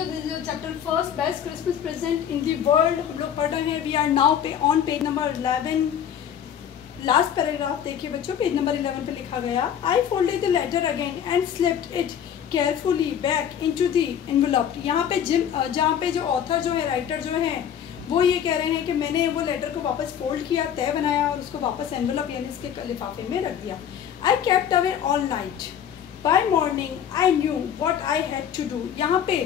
बच्चों this is chapter first best Christmas present in the world. हम लोग पढ़ रहे हैं। We are now on page number 11। Last paragraph देखिए बच्चों, पेज नंबर 11 पे लिखा गया, I folded the letter again and slipped it carefully back into the envelope. यहाँ पे जहाँ पे जो ऑथर जो है, राइटर जो है, वो ये कह रहे हैं कि मैंने वो लेटर को वापस फोल्ड किया, तय बनाया और उसको वापस एनवेलप यानी इसके लिफाफे में रख दिया। I kept away all night, by morning I knew what I had to do. यहाँ पे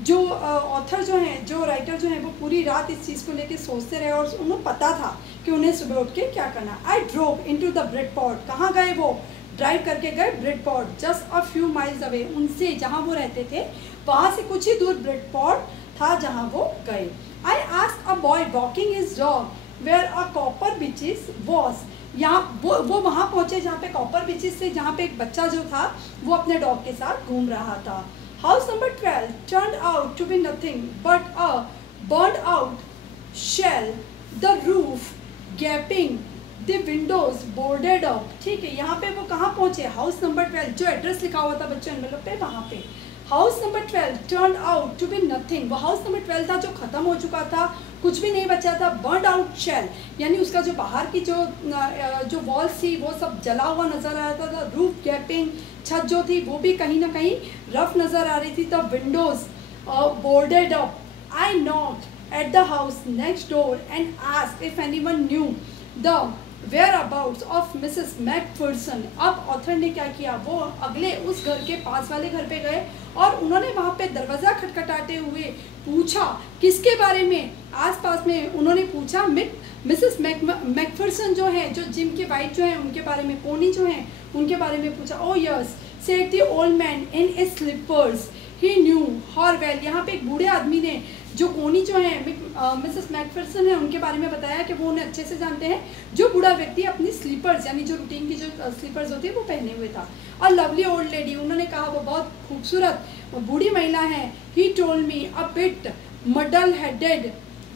जो ऑथर जो हैं, जो राइटर जो हैं, वो पूरी रात इस चीज़ को लेके सोचते रहे और उन्हें पता था कि उन्हें सुबह उठ के क्या करना। I drove into the Bridport. कहाँ गए वो? ड्राइव करके गए Bridport, just a few miles away. उनसे जहाँ वो रहते थे वहाँ से कुछ ही दूर ब्रेडपोर्ट था जहाँ वो गए। I asked a boy walking his dog where a copper beeches was. यहाँ वो वहाँ पहुँचे जहाँ पे कॉपर बिचेस से, जहाँ पे एक बच्चा जो था वो अपने डॉग के साथ घूम रहा था। House number 12 turned out to be nothing but a burned out shell, the roof gaping, the windows boarded up। ठीक है, यहाँ पे वो कहाँ पहुँचे? हाउस नंबर 12, जो एड्रेस लिखा हुआ था बच्चों एनवेलप पे, वहाँ पे। House number 12 turned out to be nothing। वो हाउस नंबर 12 था जो ख़त्म हो चुका था, कुछ भी नहीं बचा था। बर्न्ड आउट शेल यानी उसका जो बाहर की जो वॉल्स थी वो सब जला हुआ नज़र आ रहा था। रूफ गैपिंग, छत जो थी वो भी कहीं ना कहीं रफ नज़र आ रही थी। The windows boarded up. I knocked at the house next door and asked if anyone knew the whereabouts of Mrs McPherson. अब ऑथर ने क्या किया, वो अगले उस घर के पास वाले घर पे गए और उन्होंने वहाँ पे दरवाज़ा खटखटाते हुए पूछा, किसके बारे में? आसपास में उन्होंने पूछा मिसेस मैकफर्सन जो है, जो जिम के वाइफ जो है उनके बारे में, पोनी जो है उनके बारे में पूछा। Oh yes said the old man in a slippers, he knew her well. यहाँ पे एक बूढ़े आदमी ने, जो कोनी जो है मिसेस मैकफर्सन है, उनके बारे में बताया कि वो उन्हें अच्छे से जानते हैं। जो बूढ़ा व्यक्ति अपनी स्लीपर्स यानी जो रूटीन की जो स्लीपर्स होती है वो पहने हुए था। और लवली ओल्ड लेडी, उन्होंने कहा वो बहुत खूबसूरत बूढ़ी महिला है। He told me a bit muddle headed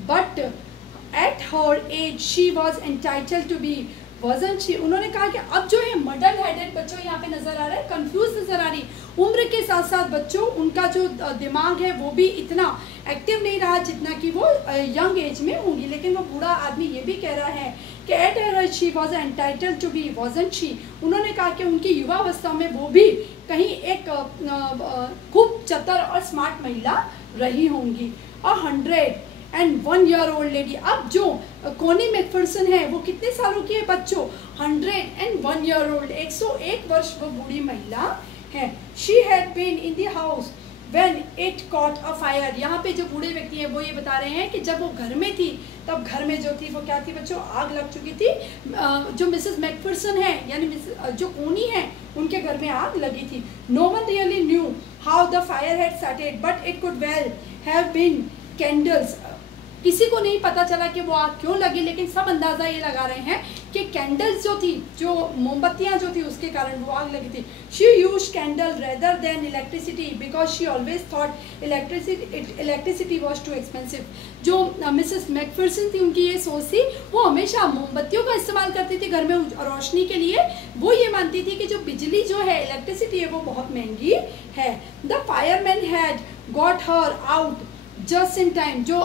but at her age she was entitled to be वजन शी। उन्होंने कहा कि अब जो है मडल हेडेड बच्चों यहाँ पे नज़र आ रहा है, कंफ्यूज नज़र आ रही। उम्र के साथ साथ बच्चों उनका जो दिमाग है वो भी इतना एक्टिव नहीं रहा जितना कि वो यंग एज में होंगी। लेकिन वो बूढ़ा आदमी ये भी कह रहा है कि at her age she was entitled to be वजन शी। उन्होंने कहा कि उनकी युवावस्था में वो भी कहीं एक खूब चतर और स्मार्ट महिला रही होंगी। 101 year old लेडी। अब जो कोनी मैकफर्सन है वो कितने सालों की है बच्चों? 101 year old, 101 वर्ष वो बूढ़ी महिला है। She had been in the house when it caught a fire. यहाँ पे जो बूढ़े व्यक्ति हैं वो ये बता रहे हैं कि जब वो घर में थी तब घर में जो थी वो क्या थी बच्चों? आग लग चुकी थी। जो मिसेस मैकफर्सन है यानी जो कोनी है उनके घर में आग लगी थी। No one really knew how the fire had started but it could well have been candles. किसी को नहीं पता चला कि वो आग क्यों लगी, लेकिन सब अंदाज़ा ये लगा रहे हैं कि कैंडल्स जो थी, जो मोमबत्तियाँ जो थी उसके कारण वो आग लगी थी। She use candle rather than electricity because she always thought electricity was too expensive. जो मिसेस मैकफर्सन थी उनकी ये सोच थी, वो हमेशा मोमबत्तियों का इस्तेमाल करती थी घर में रोशनी के लिए। वो ये मानती थी कि जो बिजली जो है, इलेक्ट्रिसिटी है, वो बहुत महंगी है। The fireman had got her out just in time. जो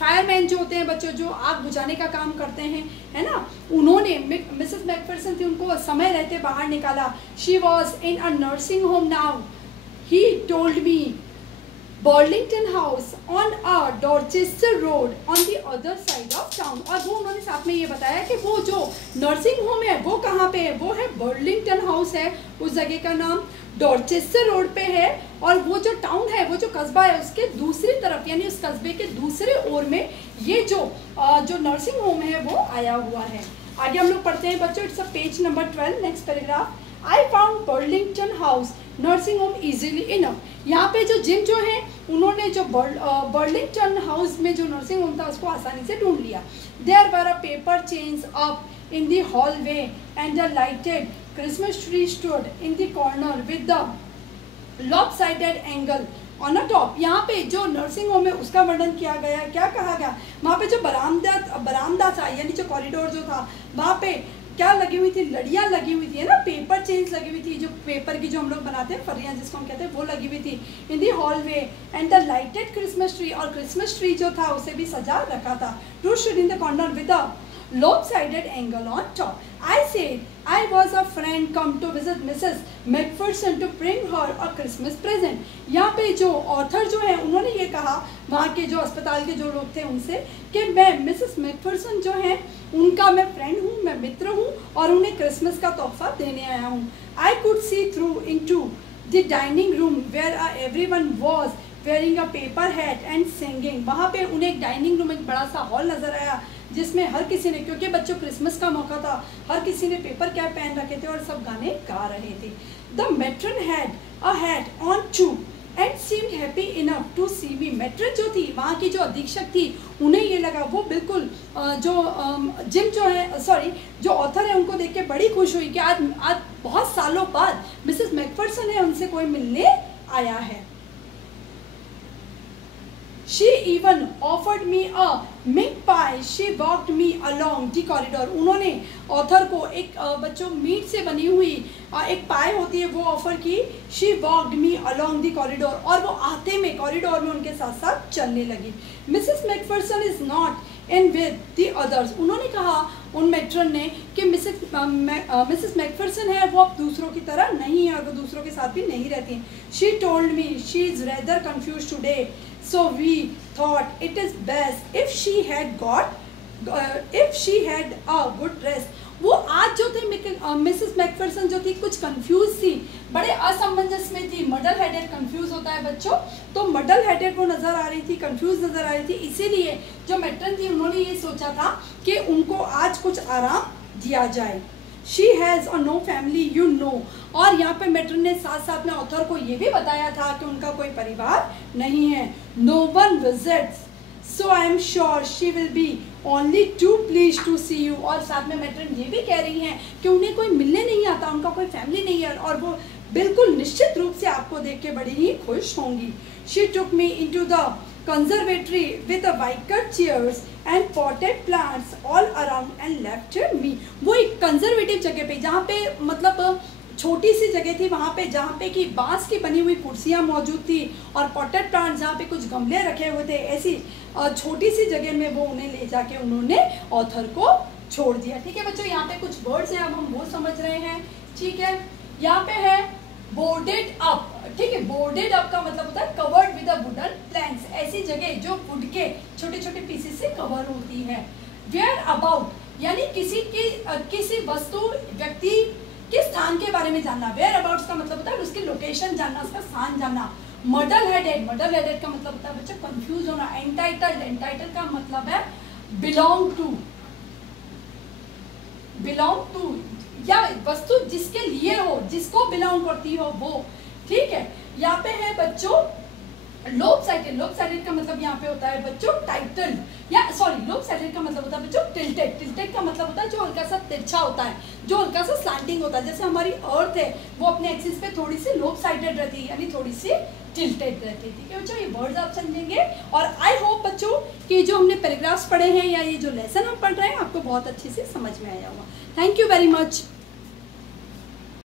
फायरमैन जो होते हैं बच्चों, जो आग बुझाने का काम करते हैं, है ना, उन्होंने मिसेस मैकफर्सन थी उनको समय रहते बाहर निकाला। She was in a nursing home now, he told me Burlington house on a Dorchester road on the other side of town. और वो उन्होंने साथ में ये बताया कि वो जो नर्सिंग होम है वो कहाँ पे है? वो है बर्लिंगटन हाउस है, उस जगह का नाम डॉर्चेस्टर रोड पे है। और वो जो टाउन है, वो जो कस्बा है, उसके दूसरी तरफ यानी उस कस्बे के दूसरे ओर में ये जो नर्सिंग होम है वो आया हुआ है। आगे हम लोग पढ़ते हैं बच्चों। It's a page number 12, next paragraph. I found Burlington house nursing home easily enough. यहाँ पे जो जिम जो है उन्होंने जो बर्लिंगटन हाउस में जो नर्सिंग होम था उसको आसानी से ढूंढ लिया। There were a paper chains up in the hallway and a lighted Christmas tree stood in the corner with the lopsided angle on a top। यहाँ पे जो नर्सिंग होम है उसका वर्णन किया गया। क्या कहा गया? वहाँ पे जो बरामदा था यानी जो कॉरिडोर जो था, वहाँ पे क्या लगी हुई थी, लड़ियाँ लगी हुई थी, है ना, पेपर चेन्स लगी हुई थी, जो पेपर की जो हम लोग बनाते हैं फरियाँ जिसको हम कहते हैं, वो लगी हुई थी in the hallway and the lighted Christmas tree, और क्रिसमस ट्री जो था उसे भी सजा रखा था, two stood in the corner with a lopsided angle on top. I said I was a friend come to visit Mrs. McPherson to bring her a Christmas present. यहाँ पे जो ऑथर जो है उन्होंने ये कहा वहाँ के जो अस्पताल के जो लोग थे उनसे कि मैं मिसेस मैकफर्सन जो हैं उनका मैं फ्रेंड हूँ, मैं मित्र हूँ और उन्हें क्रिसमस का तोहफा देने आया हूँ. I could see through into the dining room where everyone was wearing a paper hat and singing. वहाँ पे उन्हें एक डाइनिंग रूम, एक बड़ा सा हॉल नज़र आया जिसमें हर किसी ने, क्योंकि बच्चों क्रिसमस का मौका था, हर किसी ने पेपर कैप पहन रखे थे और सब गाने गा रहे थे. The matron had a hat on too and seemed happy enough to see me. Matron जो थी, वहाँ की जो अधीक्षक थी, उन्हें ये लगा, वो बिल्कुल जो ऑथर है उनको देख के बड़ी खुश हुई कि आज बहुत सालों बाद मिसेस मैकफर्सन है, उनसे कोई मिलने आया है. She even offered me a meat pie. She walked me along the corridor. उन्होंने ऑथर को एक बच्चों मीट से बनी हुई एक पाई होती है वो ऑफर की. She walked me along the corridor, और वो आते में कॉरिडोर में उनके साथ साथ चलने लगी. Mrs. McPherson is not in with the others. उन्होंने कहा उन मेट्रन ने कि मिसेस मैकफर्सन है वो अब दूसरों की तरह नहीं है और वो दूसरों के साथ भी नहीं रहती हैं. She told me she is rather confused today. So we thought it is best if she had a good rest. वो आज जो थे मिसेस मैकफर्सन जो थी कुछ कंफ्यूज थी, बड़े असमंजस में थी. मडल हेडेड कंफ्यूज होता है बच्चों, तो मडल हेडेड वो नज़र आ रही थी, कंफ्यूज नज़र आ रही थी. इसीलिए जो मेट्रन थी उन्होंने ये सोचा था कि उनको आज कुछ आराम दिया जाए. She has a no family, you know. और यहाँ पे मेट्रन ने साथ साथ में ऑथर को ये भी बताया था कि उनका कोई परिवार नहीं है. No one visits, so I am sure she will be only too pleased to see you. और साथ में मेट्रन ये भी कह रही हैं कि उन्हें कोई मिलने नहीं आता, उनका कोई फैमिली नहीं है और वो बिल्कुल निश्चित रूप से आपको देख के बड़ी ही खुश होंगी. She took me into the conservatory with the wicker chairs and potted plants all around and left me. वो एक कंजर्वेटिव जगह पे, जहाँ पे मतलब छोटी सी जगह थी वहाँ पे, जहाँ पे कि बांस की बनी हुई कुर्सियाँ मौजूद थी और पॉटेड प्लांट जहाँ पे कुछ गमले रखे हुए थे, ऐसी छोटी सी जगह में वो उन्हें ले जाके उन्होंने ऑथर को छोड़ दिया. ठीक है बच्चों, यहाँ पे कुछ वर्ड्स हैं, अब हम वो समझ रहे हैं. ठीक है, यहाँ पे है बोर्डेड अप. ठीक है, बोर्डेड अप का मतलब होता है covered with a wooden planks. ऐसी जगह जो वुड के छोटे छोटे पीसेस से कवर होती है. वेयर अबाउट यानी किसी वस्तु व्यक्ति के स्थान के बारे में जानना. वेयर अबाउट का मतलब होता है उसकी लोकेशन जानना, उसका स्थान जानना. मडल हेडेड का मतलब होता है बच्चों कंफ्यूज होना. एंटाइटल्ड का मतलब है बिलोंग टू या वस्तु जिसके लिए हो, जिसको बिलोंग करती हो वो. ठीक है, यहाँ पे है बच्चों लोप-साइडेड का मतलब यहाँ पे होता है बच्चों टाइटल्ड, या सॉरी लोप-साइडेड का मतलब होता है बच्चों टिल्टेड का मतलब होता है जो हल्का सा तिरछा होता है, जो हल्का सा स्लैंटिंग होता है. जैसे हमारी अर्थ है वो अपने एक्सिस पे थोड़ी सी लोप-साइडेड रहती है, यानी थोड़ी सी टिल्टेड रहती है. ठीक है बच्चों, ये वर्ड्स आप समझेंगे और आई होप बच्चों कि जो हमने पैराग्राफ्स पढ़े हैं या ये जो लेसन हम पढ़ रहे हैं आपको बहुत अच्छे से समझ में आया होगा. Thank you very much.